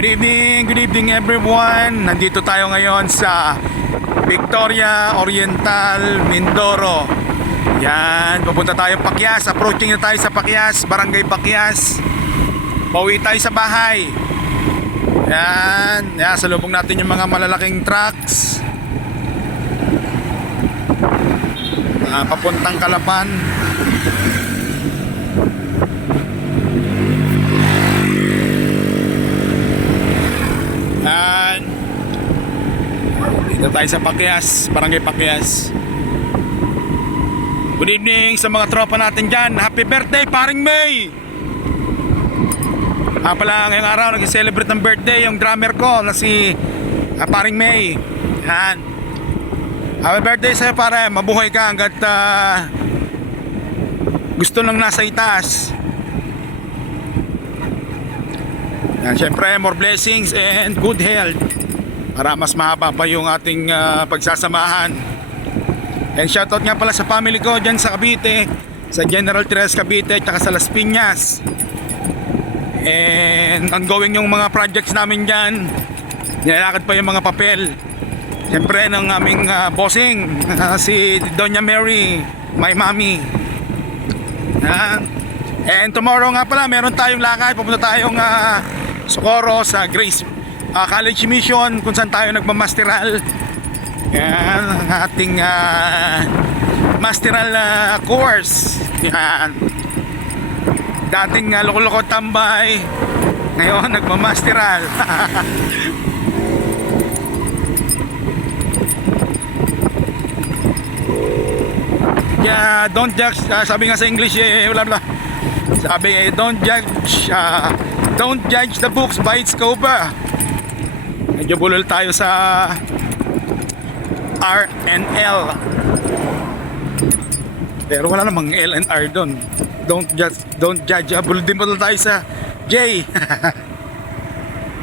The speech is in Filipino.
Good evening everyone. Nandito tayo ngayon sa Victoria Oriental, Mindoro. Yan, pupunta tayo Pakyas. Approaching na tayo sa Pakyas, Barangay Pakyas. Pauwi tayo sa bahay. Yan, salubong natin yung mga malalaking trucks. Papuntang Calapan. Yan. Dito tayo sa Pakyas, Barangay Pakyas. Good evening sa mga tropa natin dyan. Happy birthday, paring May! Pala ngayong araw nag-celebrate ng birthday yung drummer ko na si paring May. Yan. Happy birthday sa'yo pare. Mabuhay ka hanggat gusto lang nasa itaas. Yan, syempre more blessings and good health para mas mahaba pa yung ating pagsasamahan. And shoutout nga pala sa family ko dyan sa Cavite, sa General Trias Cavite at sa Las Piñas. And ongoing yung mga projects namin dyan. Nilalakad pa yung mga papel. Siyempre ng aming bossing, si Doña Mary, my mommy. And tomorrow nga pala meron tayong lakad. Pupunta tayong Socorro sa Grace College Mission, kung saan tayo nagmamasteral. Yan ang ating masteral course. Yan. Dating loko-loko tambay, ngayon nagmamasteral. Yeah, don't judge, sabi nga sa English blah blah. Sabi don't judge the books by its cover. Medyo bulol tayo sa R and L, pero wala namang L and R doon. Don't judge. Bulol din tayo sa J.